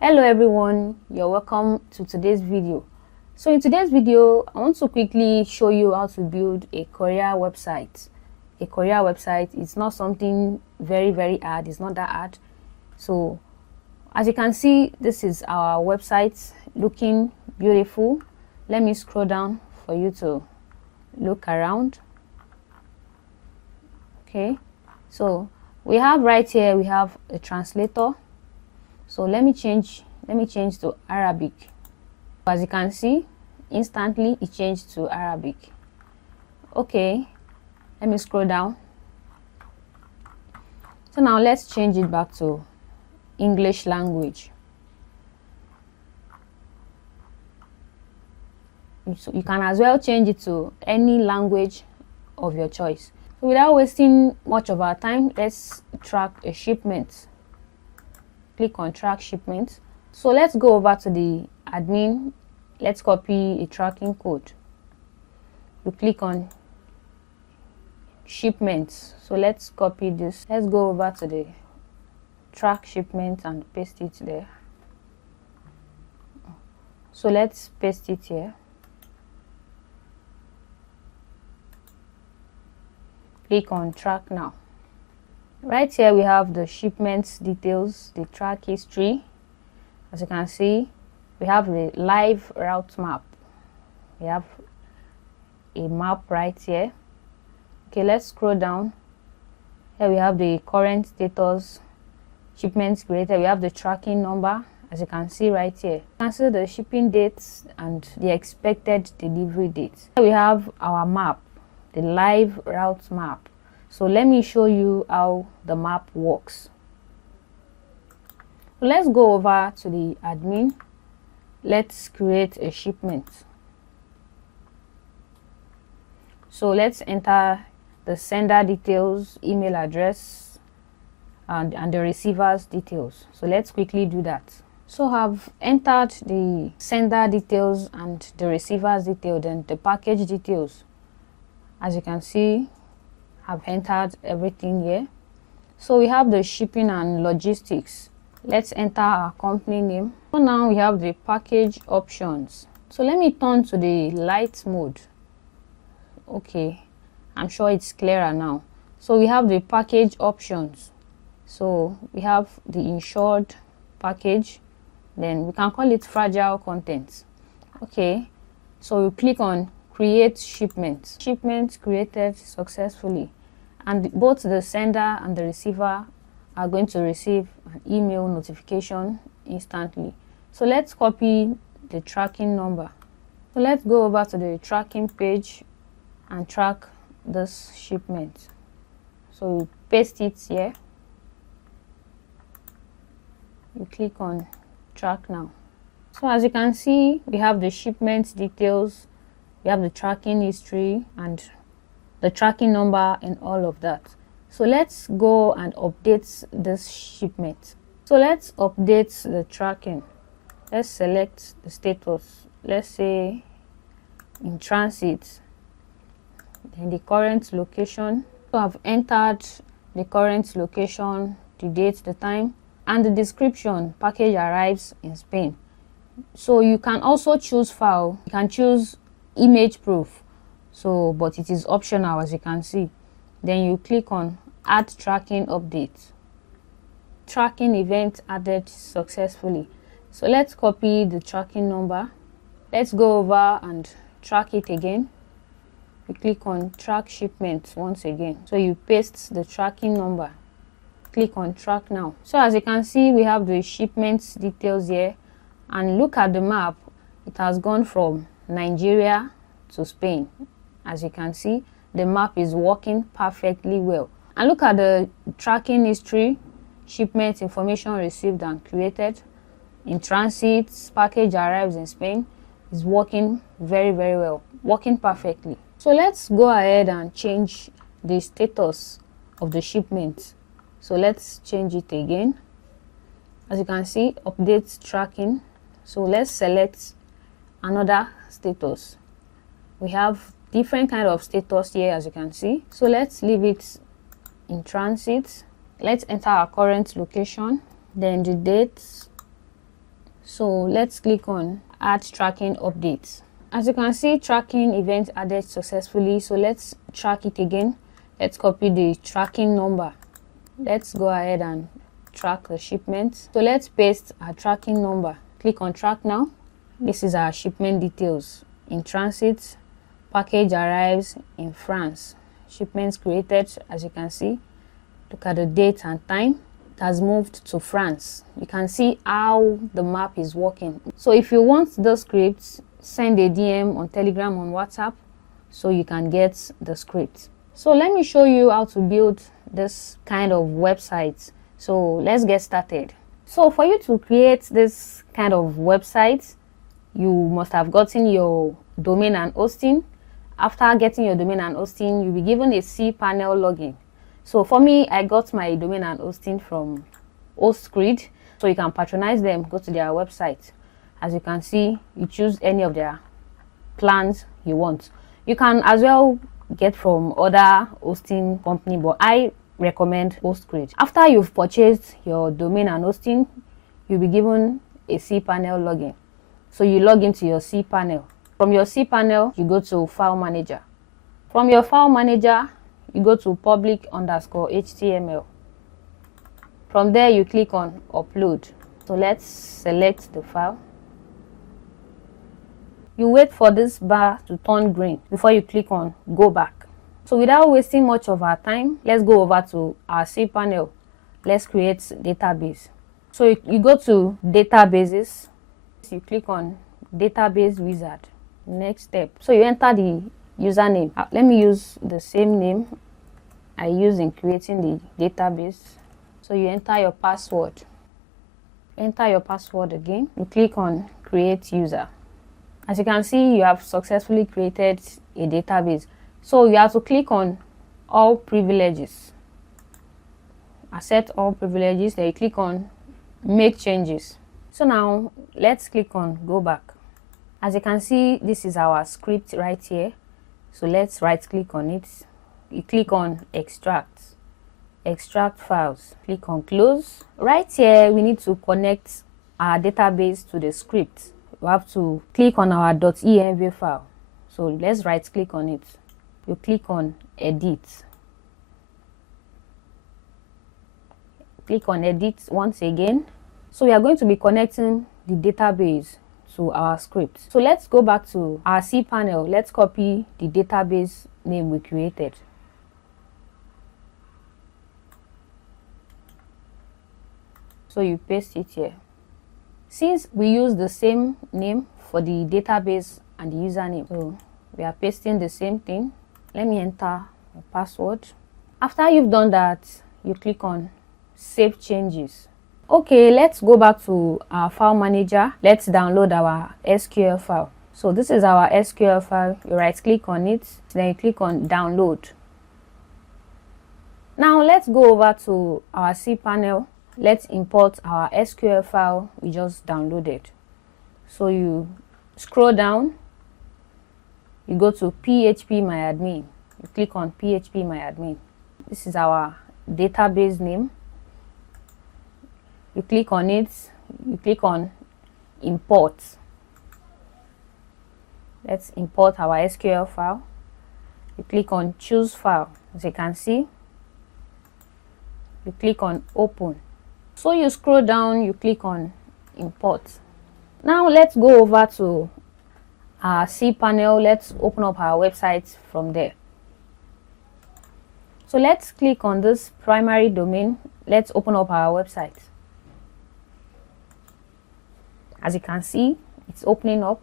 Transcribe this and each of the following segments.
Hello everyone, you're welcome to today's video. So in today's video, I want to quickly show you how to build a Courier website. A Courier website is not something very hard, it's not that hard. So as you can see, this is our website looking beautiful. Let me scroll down for you to look around. Okay, so we have right here, we have a translator. So let me change to Arabic. As you can see, instantly it changed to Arabic. Okay, let me scroll down. So now let's change it back to English language. So you can as well change it to any language of your choice. So without wasting much of our time, let's track a shipment. Click on track shipment. So let's go over to the admin. Let's copy a tracking code. You click on shipments. So let's copy this. Let's go over to the track shipment and paste it there. So let's paste it here. Click on track now. Right here we have the shipment details, the track history. As you can see, we have the live route map. We have a map right here. Okay, let's scroll down. Here we have the current status, shipments created. We have the tracking number, as you can see right here. You can see the shipping dates and the expected delivery dates. Here we have our map, the live route map. So let me show you how the map works. So let's go over to the admin. Let's create a shipment. So let's enter the sender details, email address, and the receiver's details. So let's quickly do that. So I've entered the sender details and the receiver's detail, then the package details. As you can see, I've entered everything here. So we have the shipping and logistics. Let's enter our company name. So now we have the package options. So let me turn to the light mode. Okay, I'm sure it's clearer now. So we have the package options. So we have the insured package, then we can call it fragile content. Okay, so we click on create shipment. Shipment created successfully, and both the sender and the receiver are going to receive an email notification instantly. So let's copy the tracking number. So let's go over to the tracking page and track this shipment. So we paste it here. You click on track now. So as you can see, we have the shipment details, we have the tracking history and the tracking number and all of that. So let's go and update this shipment. So let's update the tracking. Let's select the status. Let's say in transit, then the current location. So I've entered the current location, the date, the time, and the description. Package arrives in Spain. So you can also choose file. You can choose image proof. So, but it is optional, as you can see. Then you click on add tracking update. Tracking event added successfully. So let's copy the tracking number. Let's go over and track it again. You click on track shipment once again. So you paste the tracking number. Click on track now. So as you can see, we have the shipment details here, and look at the map. It has gone from Nigeria to Spain. As you can see, the map is working perfectly well. And look at the tracking history. Shipment information received and created. In transit, package arrives in Spain. Is working very well, working perfectly. So let's go ahead and change the status of the shipment. So let's change it again. As you can see, update tracking. So let's select another status. We have different kind of status here, as you can see. So let's leave it in transit. Let's enter our current location, then the date, So let's click on add tracking updates. As you can see, tracking event added successfully. So let's track it again. Let's copy the tracking number. Let's go ahead and track the shipment. So let's paste our tracking number. Click on track now. This is our shipment details. In transit, package arrives in France. Shipments created, as you can see. Look at the date and time. It has moved to France. You can see how the map is working. So if you want the scripts, send a DM on Telegram, on WhatsApp, so you can get the script. So let me show you how to build this kind of website. So let's get started. So for you to create this kind of website, you must have gotten your domain and hosting. After getting your domain and hosting, you'll be given a cPanel login. So for me, I got my domain and hosting from HostGrid. So you can patronize them, go to their website. As you can see, you choose any of their plans you want. You can as well get from other hosting company, but I recommend HostGrid. After you've purchased your domain and hosting, you'll be given a cPanel login. So you log into your cPanel. From your cPanel, you go to File Manager. From your File Manager, you go to public_HTML. From there, you click on Upload. So let's select the file. You wait for this bar to turn green before you click on Go Back. So without wasting much of our time, let's go over to our cPanel. Let's create database. So you go to Databases. You click on Database Wizard. Next step. So you enter the username. Let me use the same name I use in creating the database. So you enter your password. Enter your password again. You click on Create User. As you can see, you have successfully created a database. So you have to click on All Privileges. Accept all privileges. Then you click on Make Changes. So now let's click on Go Back. As you can see, this is our script right here. So let's right click on it. You click on Extract. Extract files. Click on Close. Right here, we need to connect our database to the script. We have to click on our .env file. So let's right click on it. You click on Edit. Click on Edit once again. So we are going to be connecting the database to our script. So let's go back to our cPanel. Let's copy the database name we created. So you paste it here. Since we use the same name for the database and the username, so we are pasting the same thing. Let me enter a password. After you've done that, you click on Save Changes. Okay, let's go back to our file manager. Let's download our SQL file. So this is our SQL file. You right click on it, then you click on Download. Now let's go over to our cPanel. Let's import our SQL file we just downloaded. So you scroll down, you go to phpMyAdmin. You click on phpMyAdmin. This is our database name. You click on it, you click on Import. Let's import our SQL file. You click on Choose File. As you can see, you click on Open. So you scroll down, you click on Import. Now let's go over to our cPanel. Let's open up our website from there. So let's click on this primary domain. Let's open up our website. As you can see, it's opening up.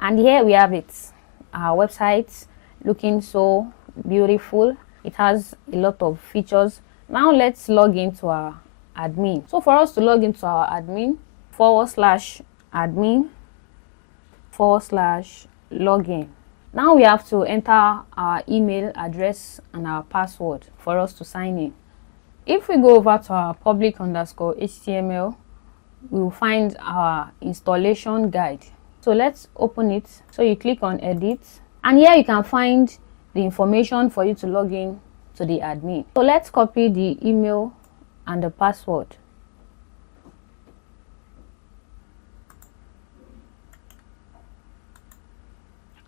And here we have it. Our website looking so beautiful. It has a lot of features. Now let's log into our admin. So for us to log into our admin, /admin/login. Now we have to enter our email address and our password for us to sign in. If we go over to our public_HTML, we will find our installation guide. So let's open it. So you click on Edit, and here you can find the information for you to log in to the admin. So let's copy the email and the password.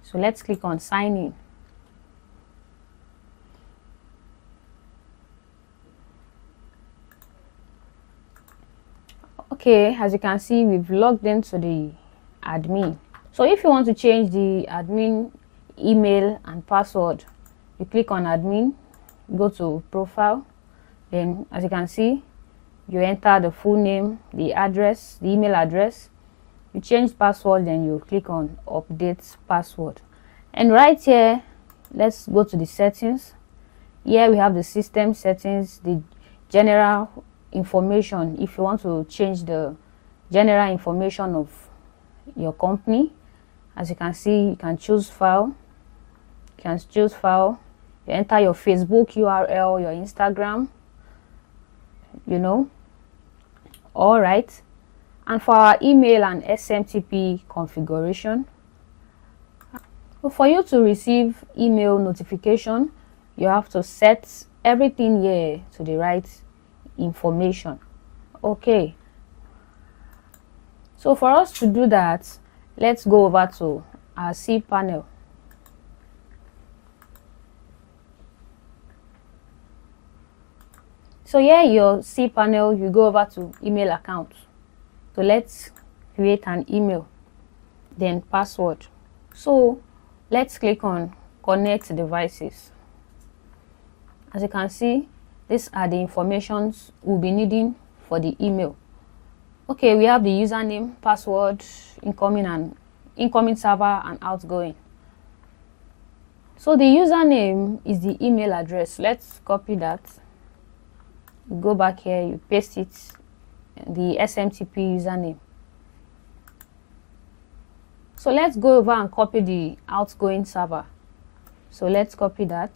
So let's click on sign in. Okay, as you can see, we've logged into the admin. So if you want to change the admin email and password, you click on admin, go to profile, then as you can see, you enter the full name, the address, the email address, you change password, then you click on update password. And right here, let's go to the settings. Here we have the system settings, the general information. If you want to change the general information of your company, as you can see, you can choose file. You enter your Facebook URL, your Instagram, all right. And for our email and SMTP configuration, for you to receive email notification, you have to set everything here to the right information. Okay, so for us to do that, let's go over to our cPanel. So here your cPanel, you go over to email account. So let's create an email, then password. So let's click on connect devices. As you can see, these are the informations we'll be needing for the email. Okay, we have the username, password, incoming server, and outgoing. So the username is the email address. Let's copy that. You go back here, you paste it, the SMTP username. So let's go over and copy the outgoing server. So let's copy that.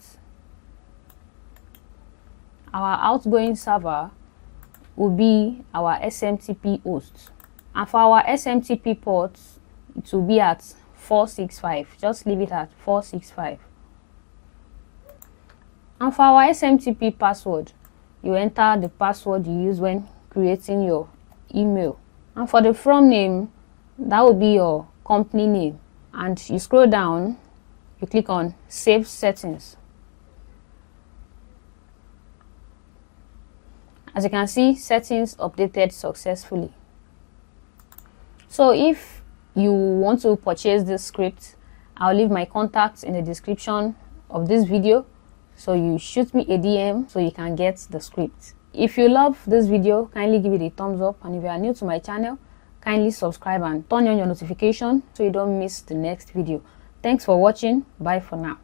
Our outgoing server will be our SMTP host. And for our SMTP port, it will be at 465. Just leave it at 465. And for our SMTP password, you enter the password you use when creating your email. And for the from name, that will be your company name. And you scroll down, you click on Save Settings. As you can see, settings updated successfully. So if you want to purchase this script, I'll leave my contacts in the description of this video. So you shoot me a DM so you can get the script. If you love this video, kindly give it a thumbs up. And if you are new to my channel, kindly subscribe and turn on your notification so you don't miss the next video. Thanks for watching. Bye for now.